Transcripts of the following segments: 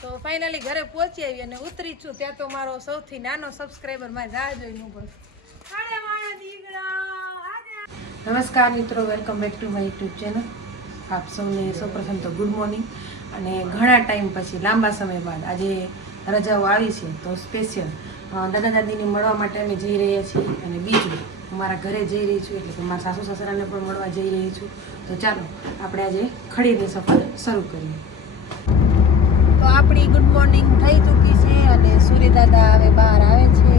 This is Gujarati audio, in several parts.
તો ફાઇનલી ઘરે પહોંચી આવી અને ઉતરી છું. ત્યાં તો મારો સૌથી નાનો સબસ્ક્રાઈબર મારી રાહ જોઈને ઊભો. નમસ્કાર મિત્રો welcome back to my YouTube channel આપ સૌને સૌપ્રથમ તો ગુડ મોર્નિંગ અને ઘણા ટાઈમ પછી, લાંબા સમય બાદ આજે રજાઓ આવી છે, તો સ્પેશિયલ દાદા દાદીને મળવા માટે અમે જઈ રહ્યા છીએ. અને બીજું, હું મારા ઘરે જઈ રહી છું, એટલે કે મારા સાસુ સસરાને પણ મળવા જઈ રહી છું. તો ચાલો, આપણે આજે ખડીની સફર શરૂ કરીએ. આપણી ગુડ મોર્નિંગ થઈ ચૂકી છે અને સૂર્ય દાદા હવે બહાર આવે છે.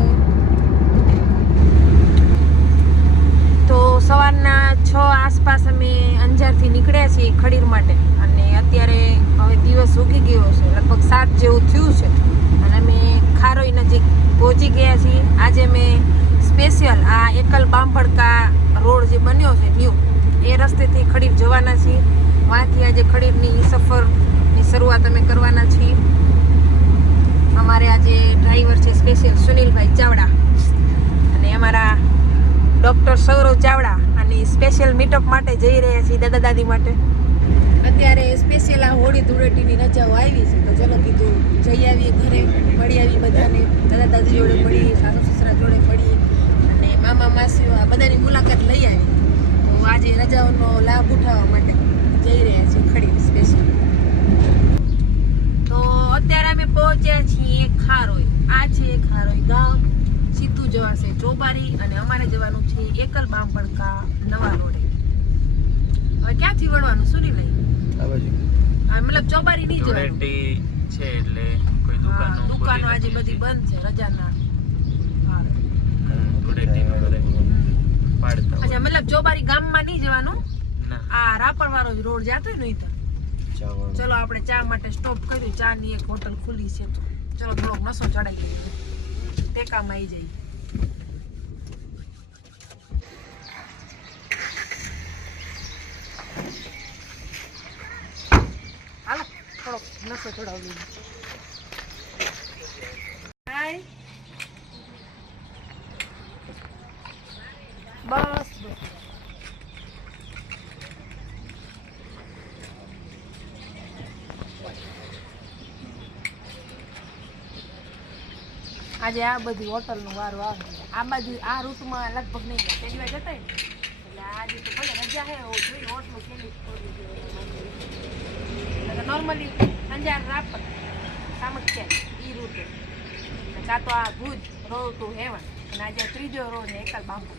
તો સવારના છ આસપાસ અમે અંજારથી નીકળ્યા છીએ ખડીર માટે. અને અત્યારે હવે દિવસ ઉગી ગયો છે, લગભગ સાત જેવું થયું છે. અને અમે ખારોઈ નજીક પહોંચી ગયા છીએ. આજે મેં સ્પેશિયલ આ એકલ બાંભડકા રોડ જે બન્યો છે, ન્યૂ, એ રસ્તેથી ખડીર જવાના છીએ. વાંથી આજે ખડીરની સફરની શરૂઆત અમે કરવાના છીએ. અમારે આજે ડ્રાઈવર છે સ્પેશિયલ સુનિલભાઈ ચાવડા. અને અમારા ડૉક્ટર સૌરવ ચાવડા અને સ્પેશિયલ મીટઅપ માટે જઈ રહ્યા છીએ દાદા દાદી માટે. અત્યારે સ્પેશિયલ આ હોળી ધૂળેટીની રજાઓ આવી છે, તો ચલો કીધું જઈ આવીએ ઘરે, મળી આવી બધાને. દાદા દાદી જોડે મળી સાસુ સસરા જોડે મળી અને મામા, માસીઓ આ બધાની મુલાકાત લઈ આવી તો આજે રજાઓનો લાભ ઉઠાવવા માટે જઈ રહ્યા છીએ ખડી સ્પેશિયલ અત્યારે અમે પહોંચ્યા છીએ ખારોઈ. આ છે ખારોઈ ગામ. સીધું જવાશે ચોબારી અને અમારે જવાનું છે એકલ બામણકા નવા રોડે. હવે ક્યાંથી વળવાનું શું નહીં લઈ? આ મતલબ ચોબારી નહીં જવાનું? છે એટલે કોઈ દુકાનો દુકાનો આજે બધી બંધ છે રજાના અચ્છા મતલબ ચોબારી ગામમાં નહીં જવાનું? આ રાપર વાળો જ રોડ જાતો હોય ને તો? ચલો, આપણે ચા માટે સ્ટોપ કર્યું. ચા ની એક હોટલ ખુલ્લી છે. ચલો, થોડોક નસો ચડાઈ દઈએ ટેકામાં આવી જઈએ. હાલો, થોડોક નસો ચડાવી લઈએ હાય બસ બસ આજે આ બધી હોટલનો વારો આવે આ બાજુ આ ઋતુમાં લગભગ નહીં જાય પેલી વાર જતા એટલે આજે તો ભલે રજા હે ઓ જોઈ હોટલું કેવી નોર્મલી અંજાર રાપર, સામખ્યા રૂટે. અને કાં તો આ ભુજ રોડ ટુ હેવન અને આજે ત્રીજો રોડ ને એકલ બાંબુ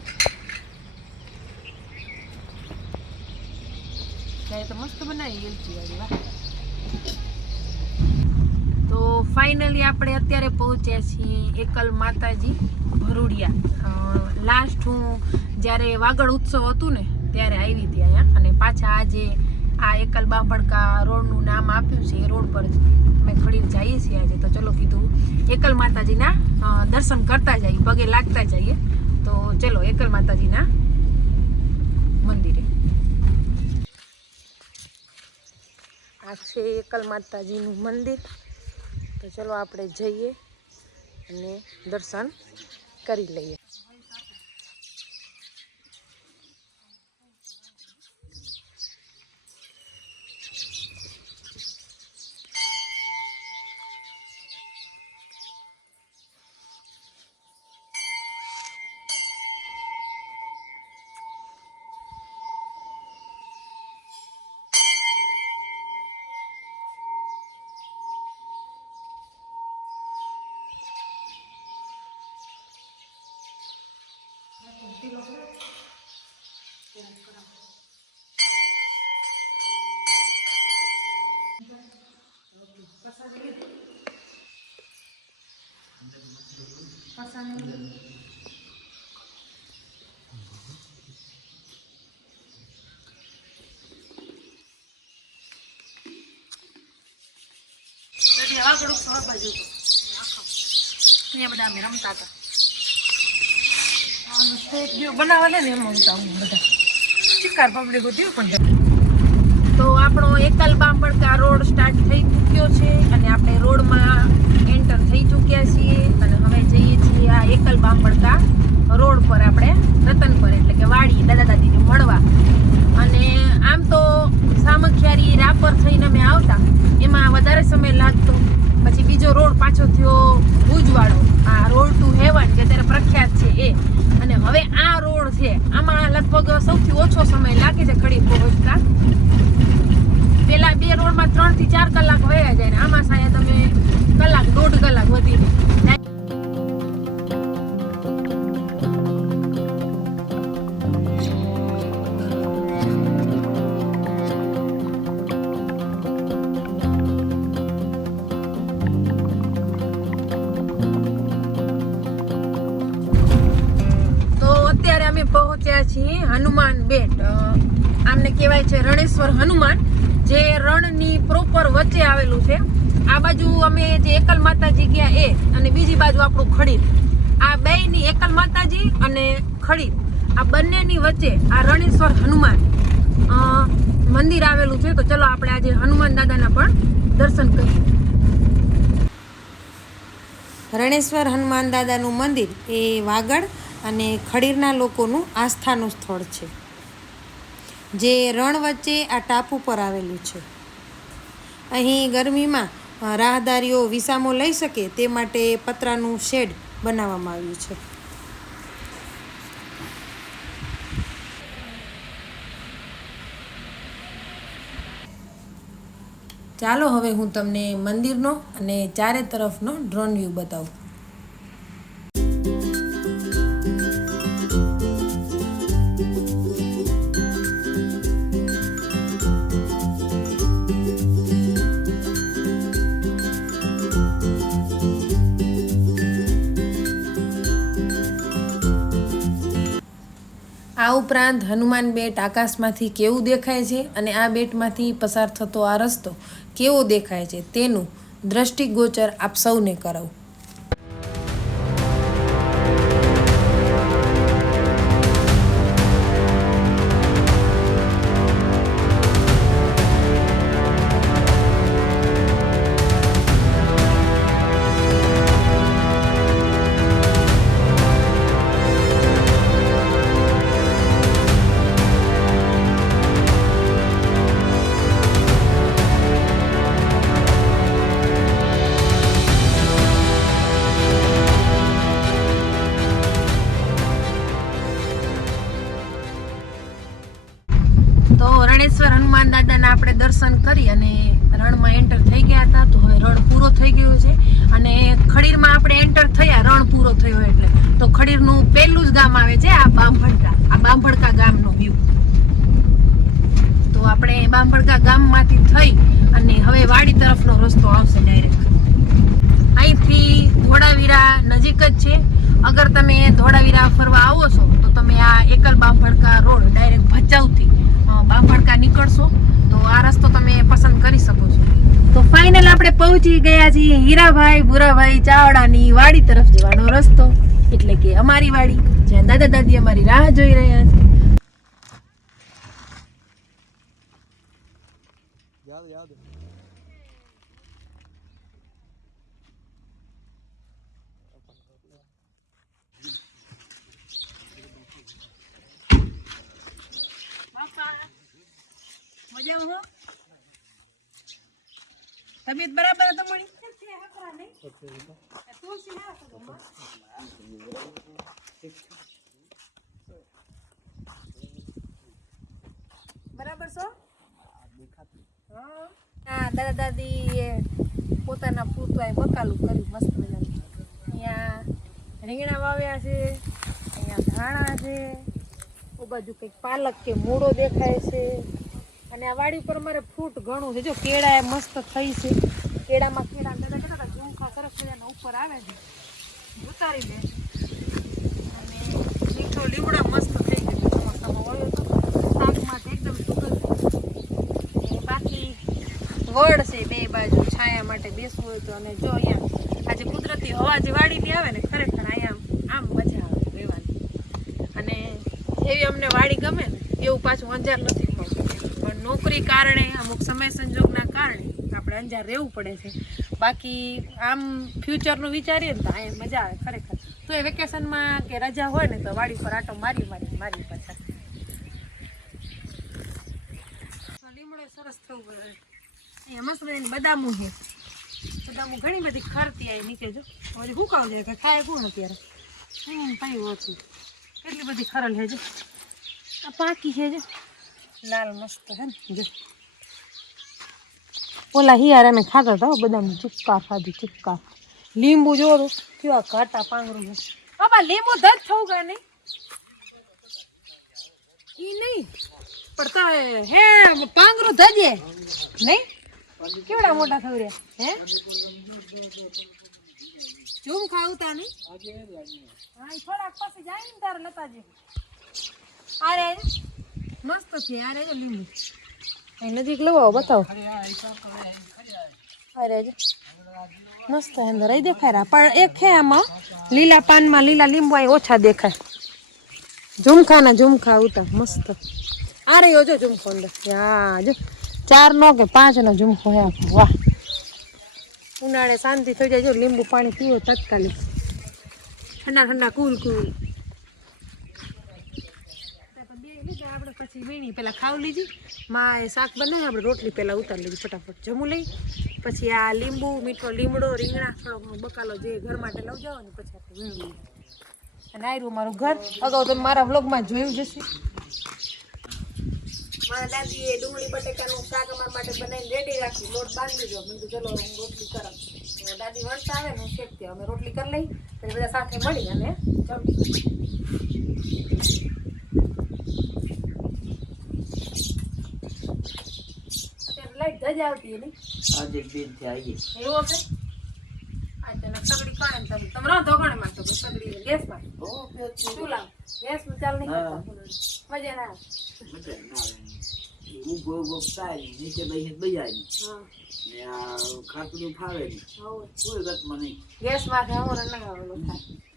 ત્યારે તો મસ્ત બનાવી ગયેલી વાહ. તો ફાઇનલી આપણે અત્યારે પહોંચ્યા છીએ એકલ માતાજી ભરૂડિયા. લાસ્ટ હું જ્યારે વાગડ ઉત્સવ હતું ને, ત્યારે આવી હતી અહીંયા. અને પાછા આજે આ એકલ બાંભડકા રોડનું નામ આપ્યું છે, એ રોડ પર અમે ખડી જઈએ છીએ આજે. તો ચલો કીધું, એકલ માતાજીના દર્શન કરતા જઈએ, પગે લાગતા જઈએ. તો ચલો એકલ માતાજીના મંદિરે. આ છે એકલ માતાજીનું મંદિર. તો ચલો આપણે જઈએ અને દર્શન કરી લઈએ. બધા અમે રમતા હતા બનાવે ને એમાં બધા શિકાર પબ્લિક હતી પણ તો આપણો એકલ બાંભણકા રોડ સ્ટાર્ટ થઈ ચૂક્યો છે અને આપણે રોડમાં એન્ટર થઈ ચૂક્યા છીએ અને છીએ આ રોડ પર આપણે રતનપર એટલે કે વાડી દાદા દાદીને મળવા. અને આમ તો સામખિયારી રાપર થઈને અમે આવતા. એમાં વધારે સમય લાગતો. બીજો રોડ પાછો થયો ભુજવાળો. આ રોડ ટુ હેવન, જે અત્યારે પ્રખ્યાત છે એ. અને હવે આ રોડ છે. આમાં લગભગ સૌથી ઓછો સમય લાગે છે ખડી પહોંચતા. પેલા બે રોડમાં ત્રણથી ચાર કલાક વયા જાય ને આમાં સાયા તમે કલાક દોઢ કલાક વધીને. રણેશ્વર હનુમાન જે રણની પ્રોપર વચ્ચે આવેલું છે. આ બાજુ અમે જે એકલ માતાજી ગયા એ અને બીજી બાજુ આપણું ખડીર. આ બેયની એકલ માતાજી અને ખડીર. આ બંનેની વચ્ચે આ રણેશ્વર હનુમાન મંદિર આવેલું છે. તો ચલો આપણે આજે હનુમાન દાદાના પણ દર્શન કરીએ. રણેશ્વર હનુમાન દાદાનું મંદિર એ વાગડ અને ખડીરના લોકોનું આસ્થાનું સ્થળ છે. જે રણ વચ્ચે આ ટાપુ પર આવેલું છે. અહીં ગરમીમાં રાહદારીઓ વિસામો લઈ શકે તે માટે પતરાનું શેડ બનાવવામાં આવ્યું છે. ચાલો હવે હું તમને મંદિરનો અને ચારે તરફનો ડ્રોન વ્યૂ બતાવું. ઉપરાંત હનુમાન બેટ આકાશમાંથી કેવું દેખાય છે અને આ બેટમાંથી પસાર થતો આ રસ્તો કેવો દેખાય છે તેનું દ્રષ્ટિગોચર આપ સૌને કરાવું. દર્શન કરી અને રણમાં એન્ટર થઈ ગયા હતા. તો હવે રણ પૂરો થઈ ગયું છે. અને ખડીરમાં આપણે એન્ટર થયા, રણ પૂરો થયો એટલે. તો ખડીરનું પહેલું જ ગામ આવે છે આ બાંભડકા આ બાંભડકા ગામનો વ્યૂ તો આપણે બાંભડકા ગામમાંથી થઈ અને હવે વાડી તરફનો રસ્તો આવશે ડાયરેક્ટ અહીંથી ધોળાવીરા નજીક જ છે. અગર તમે ધોળાવીરા ફરવા આવો છો, તો તમે આ એકલ બાંભડકા રોડ ડાયરેક્ટ ભચાઉથી બાંભડકા નીકળશો. આ રસ્તો તમે પસંદ કરી શકો છો. તો ફાઇનલ આપણે પહોંચી ગયા છીએ હીરાભાઈ, ભૂરાભાઈ, ચાવડાની વાડી તરફ જવાનો રસ્તો. એટલે કે અમારી વાડી, જ્યાં દાદા દાદી અમારી રાહ જોઈ રહ્યા છે. મજામાં હું તબિયત બરાબર હતો ઘરમાં? બરાબર છો હા. દાદા દાદી પોતાના પૂતવાએ બકાલું કર્યું મસ્ત મજાનું અહીંયા રીંગણા વાવ્યા છે અહીંયા ધાણા છે ઓ બાજુ કંઈક પાલક કે મૂળો દેખાય છે અને આ વાડી ઉપર અમારે ફ્રૂટ ઘણું છે. જો કેળા એ મસ્ત થઈ છે. કેળામાં કેળા દાદા કેટલા ઝુમખા સરસ મજાના ઉપર આવે છે. ઉતારી લે અને મીઠો લીમડા મસ્ત થઈ ગયો ચોમાસામાં વળ્યો તો શાકમાં એકદમ સુગંધ બાકી વડ છે બે બાજુ, છાયા માટે બેસવું હોય તો. અને જો અહીંયા આજે કુદરતી હવા જે વાડીની આવે ને, ખરેખર અહીંયા આમ મજા આવે રહેવાની. અને એવી અમને વાડી ગમે ને, એવું પાછું અંજાર નથી નોકરી કારણે, અમુક સમય સંજોગના કારણે આપણે અંજાર રહેવું પડે છે. બાકી આમ ફ્યુચરનું વિચારીએ ને તો અહીંયા મજા આવે ખરેખર. તો એ વેકેશનમાં કે રજા હોય ને તો વાડી પર આટો મારી મારી મારી પાછા લીમડો સરસ થવું અહીંયા મસ્ત મજાની બદામું છે. બદામું ઘણી બધી ખરતી આવી નીચે જો. હજી હુકાવ જાય કે ખાય કોણ અત્યારે? હમ પાયું હતું. કેટલી બધી ખરલ છે જો. આ પાકી છે જો. લાલ મસ્ત છે ને. જો. ઓલા હિયારે મેં ખાતા હતા હો બદામ ચિપકા ખાધી ચિપકા લીંબુ જો તો કેવા ઘાટા પાંગરું છે. બાબા લીંબુ ધજ થવું કે નહીં. ઈ નહીં. પણ તો હે પાંગરું ધજે નહીં? કેવડા મોટા થયું રે? હે? ચૂમ ખાવતા નહીં? હા ઈ થોડાક પછી જાય ને તારે લતાજી. આરે મસ્ત છે આ જો લીંબુ. અહીં નજીક લવાવો બતાવો. અરે મસ્ત અંદર અહીં દેખાય રહ્યા. પણ એક છે આમાં લીલા પાનમાં લીલા લીંબુ અહીં ઓછા દેખાય. ઝુમખા ના ઝુમખા ઉતા મસ્ત. આ રહ્યો જો ઝુમખો અંદર. હા જો. ચાર નો કે પાંચ નો ઝુમખો હે વાહ. ઉનાળે શાંતિ થઈ જાય. જો લીંબુ પાણી પીવો તત્કાલિક. ઠંડા ઠંડા કુલ કુલ. પછી વીણી, પેલા ખાવ લીધી. માં એ શાક બનાવી આપણે રોટલી પેલા ઉતારી લીધી ફટાફટ. જમું લઈ, પછી આ લીંબુ, મીઠો લીમડો, રીંગણા થોડો ઘણો બકાલો જે ઘર માટે લઈ જાઓ ને પછી આપણે વીણી લઈએ. અને આયરું મારું ઘર. અગાઉ તમે મારા વ્લોગમાં જોયું જશે મારા દાદીએ ડુંગળી, બટેકાનું શાક અમારા માટે બનાવીને રેડી રાખ્યું લોટ બાંધી દીધો. મેં ચલો, હું રોટલી કરું દાદી વણતા આવે ને શેકતી અમે રોટલી કરી લઈ, પછી બધા સાથે મળી અને જમી લાઈટ ધજ આવતી એની. આજે બેનથી આવી એવો છે આ તને સગડી કરે ને તમે. તમે રાંધો કાઢે માં તો સગડી ગેસમાં શું લાવ? ગેસમાં ચાલ નહીં કરતા મજા ના આવે. ઉગો ઊભો સારી નીચે બેસી બજારી હા. ને આ ખાતરું ફાવે નહીં. કોઈ ગતમાં નહીં. ગેસમાંથી અમારે ના આવેલો થાય.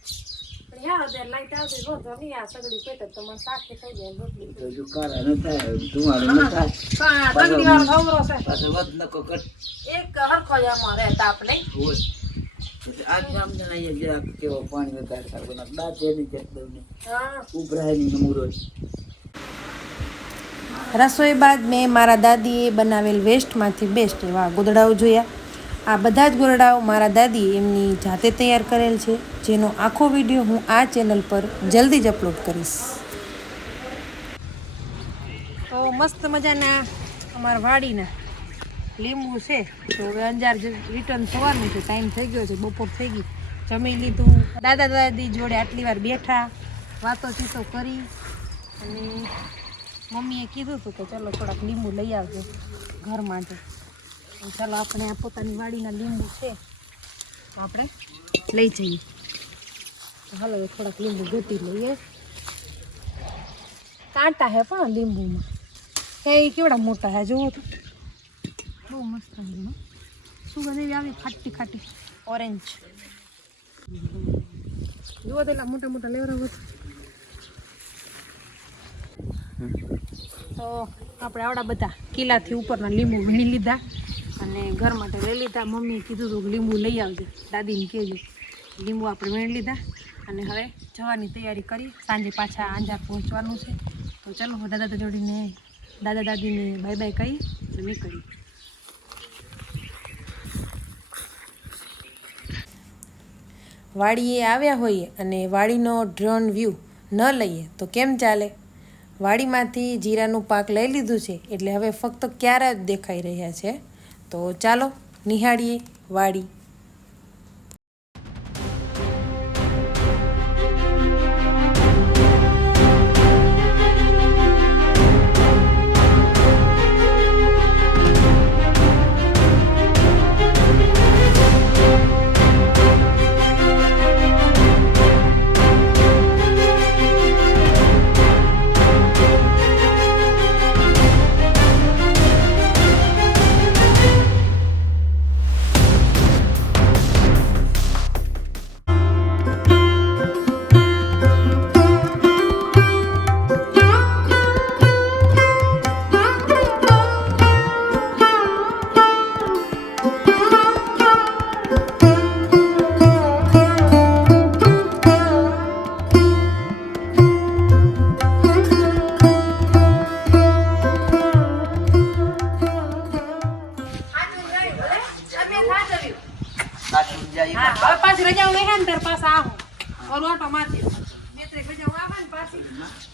પણ યાર લાઈટ આવતી રોજ નહીં આ સગડી પેટ જ તમારે શાકે થઈ જાય રોટલી તો જો કાળા ન થાય ધુમાડો ન થાય હા ઠંડી વાળો ખવરો છે પાછો વધ નકો કટ એક હરખો જ આમાં રહે તાપ હોય એટલે આ જણાઈએ જે કેવો પાણી વધારે થાય બધા દાંત એની જેટ ને હા ઉભરાય નમૂરો રસોઈ બાદ મેં મારા દાદીએ બનાવેલ વેસ્ટમાંથી બેસ્ટ એવા ગોદડાઓ જોયા આ બધા જ ગોરડાઓ મારા દાદી એમની જાતે તૈયાર કરેલ છે, જેનો આખો વીડિયો હું આ ચેનલ પર જલ્દી જ અપલોડ કરીશ. તો મસ્ત મજાના અમારા વાડીના લીંબુ છે. તો હવે અંજાર રિટર્ન થવાનું છે ટાઈમ થઈ ગયો છે, બપોર થઈ ગઈ. જમી લીધું. દાદા દાદી જોડે આટલી વાર બેઠા, વાતો ચીતો કરી. અને મમ્મીએ કીધું હતું કે ચલો થોડાક લીંબુ લઈ આવજો ઘર માટે તો ચાલો આપણે આ પોતાની વાડીના લીંબુ છે. તો આપણે લઈ જઈએ. હાલો થોડાક લીંબુ ગોતી લઈએ. કાંટા હે પણ લીંબુમાં. હે એ કેવડા મોટા હે જોવો તો. બહુ મસ્ત સુગંધ એવી આવી ખાટી ખાટી ઓરેન્જ. જુઓ તેલા મોટા મોટા મોટા લેવરા તો આપણે આવડા બધા કિલ્લાથી ઉપરના લીંબુ વીણી લીધા. અને ઘર માટે લઈ લીધા. મમ્મીએ કીધું હતું લીંબુ લઈ આવજો. દાદીને કહેજો. લીંબુ આપણે મેળવી લીધા અને હવે જવાની તૈયારી કરી. સાંજે પાછા આંજા પહોંચવાનું છે. તો ચાલો દાદા દાદા જોડીને, દાદા દાદીને બાય બાય કહી અને નીકળી વાડીએ આવ્યા હોઈએ અને વાડીનો ડ્રોન વ્યૂ ન લઈએ, તો કેમ ચાલે? વાડીમાંથી જીરાનું પાક લઈ લીધું છે, એટલે હવે ફક્ત ક્યારા જ દેખાઈ રહ્યા છે. તો ચાલો નિહાળીએ વાડી. પાછું જાય હા હવે પાછી રજાઓ વેહે ને તાર પાછા આવું ઓર ઓટો મારતી બે ત્રણ રજાઓ આવે ને પાછી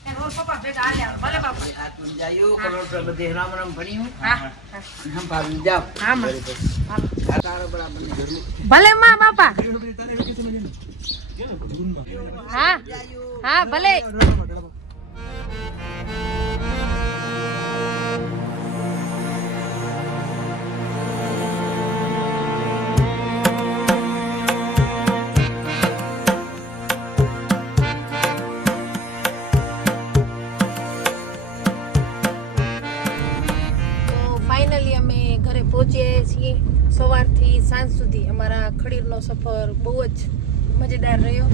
એને ઓર પપ્પા ભેગા ભલે બાપા હાથમાં જાયું, કરોડ બધે રામ રામ ભણ્યું. હા હા. હા, માં. બરોબર. તારો ભલે માં બાપા હા હા ભલે અમારા સફર બહુ જ મજેદાર રહ્યો.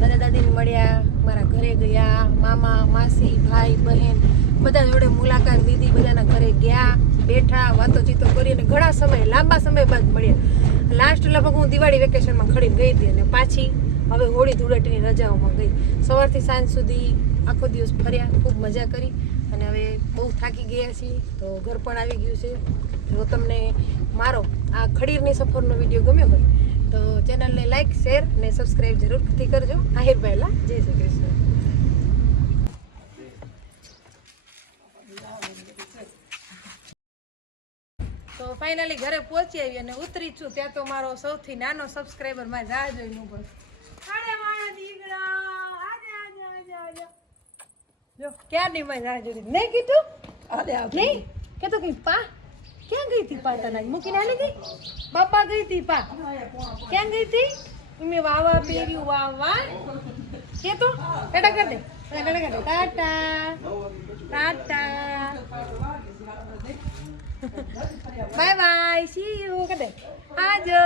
દાદા દાદીને મળ્યા, મારા ઘરે ગયા, મામા, માસી, ભાઈ, બહેન બધા જોડે મુલાકાત લીધી, બધાના ઘરે ગયા, બેઠા વાતોચીતો કરી અને ઘણા સમય, લાંબા સમય બાદ મળ્યા. લાસ્ટ લગભગ હું દિવાળી વેકેશનમાં ખડી ગઈ હતી અને પાછી હવે હોળી ધૂળેટીની રજાઓમાં ગઈ. સવારથી સાંજ સુધી આખો દિવસ ફર્યા, ખૂબ મજા કરી અને હવે બહુ થાકી ગયા છીએ, તો ઘર પણ આવી ગયું છે. જો તમને મારો આ ખડીરની સફરનો વીડિયો ગમ્યો હોય તો ચેનલને લાઈક શેર અને સબસ્ક્રાઈબ જરૂરથી કરજો. આહિર પહેલા. જય શ્રી કૃષ્ણ. તો ફાઇનલી ઘરે પહોંચી આવી અને ઉતરી છું. ત્યાં તો મારો સૌથી નાનો સબસ્ક્રાઈબર મારે રાહ જોઈને ઊભો ક્યાં નહીં મારી રાહ જોઈ નહીં કીધું? નહીં કે તો કઈ પા ક્યાં ગઈ હતી પા તને? મૂકીને આલી ગઈ? બાપા ગઈ હતી પા. ક્યાં ગઈ હતી? મેં વાવા પેર્યું વાવા. કે તો? ટાટા કર દે. Tata tata. Tata. Bye bye. See you કર દે. આજો.